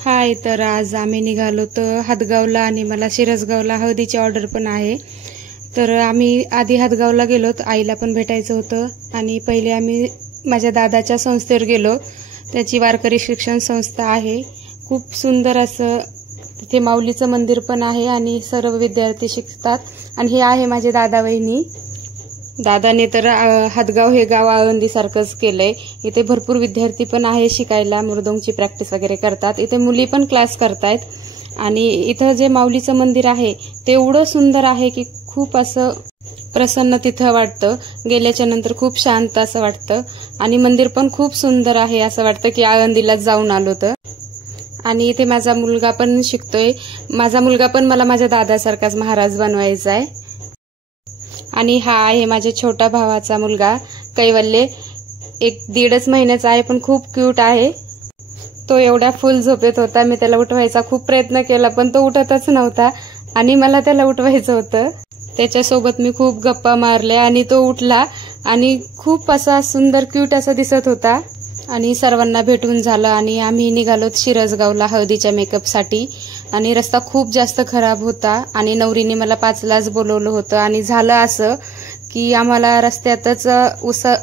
हाय, तर आज आम्ही निघालो तर हातगावला आणि मला शिरसगावला हळदीची ऑर्डर पण आहे. तर आम्ही आधी हातगावला गेलो, आईला पण भेटायचं होतं आणि पहिले आम्ही माझ्या दादाच्या संस्थेवर गेलो. त्याची वारकरी शिक्षण संस्था आहे. खूप सुंदर असं तिथे माऊलीचं मंदिर पण आहे आणि सर्व विद्यार्थी शिकतात. आणि हे आहे माझे दादा वहिनी. दादाने तर हातगाव हे गाव आळंदीसारखंच केलंय. इथे भरपूर विद्यार्थी पण आहे शिकायला, मृदंगची प्रॅक्टिस वगैरे करतात. इथे मुली पण क्लास करतायत. आणि इथं जे माऊलीचं मंदिर आहे ते एवढं सुंदर आहे की खूप असं प्रसन्न तिथं वाटतं. गेल्याच्या नंतर खूप शांत असं वाटतं आणि मंदिर पण खूप सुंदर आहे. असं वाटतं की आळंदीलाच जाऊन आलो तर. आणि इथे माझा मुलगा पण शिकतोय. माझा मुलगा पण मला माझ्या दादासारखाच महाराज बनवायचा आहे. आणि हा आहे माझ्या छोट्या भावाचा मुलगा कैवल्य. 1-1.5 महिन्याचा आहे पण खूप क्यूट आहे. तो एवढ्या फुल झोपेत होता. मी त्याला उठवायचा खूप प्रयत्न केला पण तो उठतच नव्हता आणि मला त्याला उठवायचं होतं. त्याच्यासोबत मी खूप गप्पा मारल्या आणि तो उठला आणि खूप असा सुंदर क्यूट असा दिसत होता. आणि सर्वांना भेटून झालं आणि आम्ही निघालो शिरसगावला हळदीच्या मेकअपसाठी. आणि रस्ता खूप जास्त खराब होता आणि नवरीने मला 5लाच बोलवलं होतं. आणि झालं असं की आम्हाला रस्त्यातच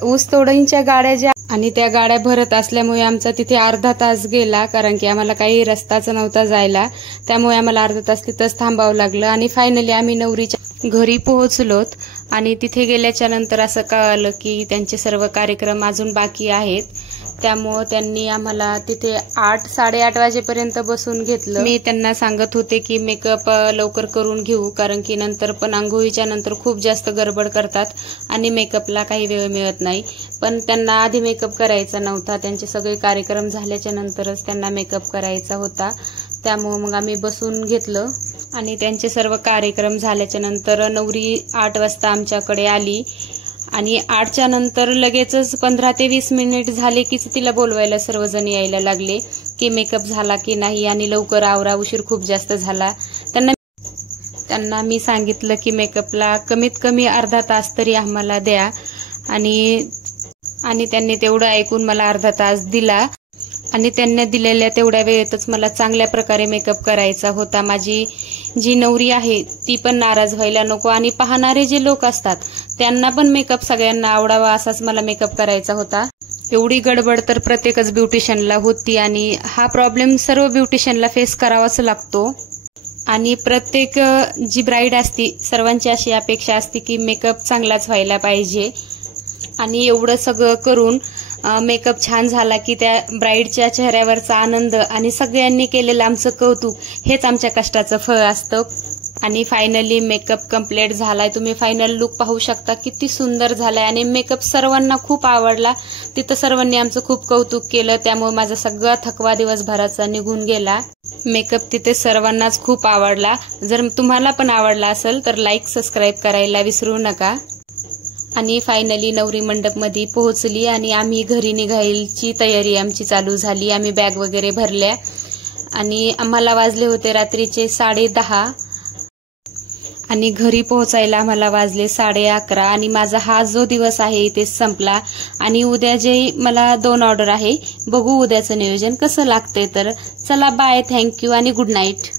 ऊस तोडणीच्या गाड्या ज्या आणि त्या गाड्या भरत असल्यामुळे आमचा तिथे अर्धा तास गेला, कारण की आम्हाला काही रस्ताच नव्हता जायला. त्यामुळे आम्हाला अर्धा तास तिथंच थांबावं लागलं. आणि फायनली आम्ही नवरीच्या घरी पोहोचलोत. आणि तिथे गेल्याच्या नंतर असं कळालं की त्यांचे सर्व कार्यक्रम अजून बाकी आहेत. त्यामुळे त्यांनी आम्हाला तिथे 8-8:30 वाजेपर्यंत बसून घेतलं. मी त्यांना सांगत होते की मेकअप लवकर करून घेऊ, कारण की नंतर पण आंघोळीच्या नंतर खूप जास्त गडबड करतात आणि मेकअपला काही वेळ मिळत नाही. पण त्यांना आधी मेकअप करायचा नव्हता. त्यांचे सगळे कार्यक्रम झाल्याच्या नंतरच त्यांना मेकअप करायचा होता. त्यामुळे मग आम्ही बसून घेतलं. आणि त्यांचे सर्व कार्यक्रम झाल्याच्या नंतर नवरी 8 वाजता आमच्याकडे आली. आणि 8च्या नंतर लगेचच 15 ते 20 मिनिट झाले की तिला बोलवायला सर्वजण यायला लागले की मेकअप झाला की नाही आणि लवकर आवरा, उशीर खूप जास्त झाला. त्यांना मी सांगितलं की मेकअपला कमीत कमी अर्धा तास तरी आम्हाला द्या. आणि त्यांनी तेवढं ऐकून मला अर्धा तास दिला. आणि त्यांनी दिलेल्या तेवढ्या वेळेतच मला चांगल्या प्रकारे मेकअप करायचा होता. माझी जी नवरी आहे ती पण नाराज व्हायला नको आणि पाहणारे जे लोक असतात त्यांना पण मेकअप सगळ्यांना आवडावा असाच मला मेकअप करायचा होता. एवढी गडबड तर प्रत्येकच ब्युटिशियनला होती आणि हा प्रॉब्लेम सर्व ब्युटिशियनला फेस करावाच लागतो. आणि प्रत्येक जी ब्राईड असती सर्वांची अशी अपेक्षा असते की मेकअप चांगलाच व्हायला पाहिजे. आणि एवढं सगळं करून मेकअप छान झाला की त्या ब्राईडच्या चेहऱ्यावरचा आनंद आणि सगळ्यांनी केलेलं आमचं कौतुक हेच आमच्या कष्टाचं फळ असतं. आणि फायनली मेकअप कम्प्लीट झालाय. तुम्ही फायनल लुक पाहू शकता किती सुंदर झालाय. आणि मेकअप सर्वांना खूप आवडला. तिथं सर्वांनी आमचं खूप कौतुक केलं. त्यामुळे माझा सगळा थकवा दिवसभराचा निघून गेला. मेकअप तिथे सर्वांनाच खूप आवडला. जर तुम्हाला पण आवडला असेल तर लाईक, सबस्क्राईब करायला विसरू नका. आणि फायनली नवरी मंडपमध्ये पोहोचली आणि आम्ही घरी निघायची तयारी आमची चालू झाली. आम्ही बॅग वगैरे भरल्या आणि आम्हाला वाजले होते रात्रीचे 10:30 आणि घरी पोहोचायला आम्हाला वाजले 11:30. आणि माझा हा जो दिवस आहे इथेच संपला. आणि उद्या जे मला 2 ऑर्डर आहे, बघू उद्याचं नियोजन कसं लागतंय. तर चला बाय, थँक्यू आणि गुड नाईट.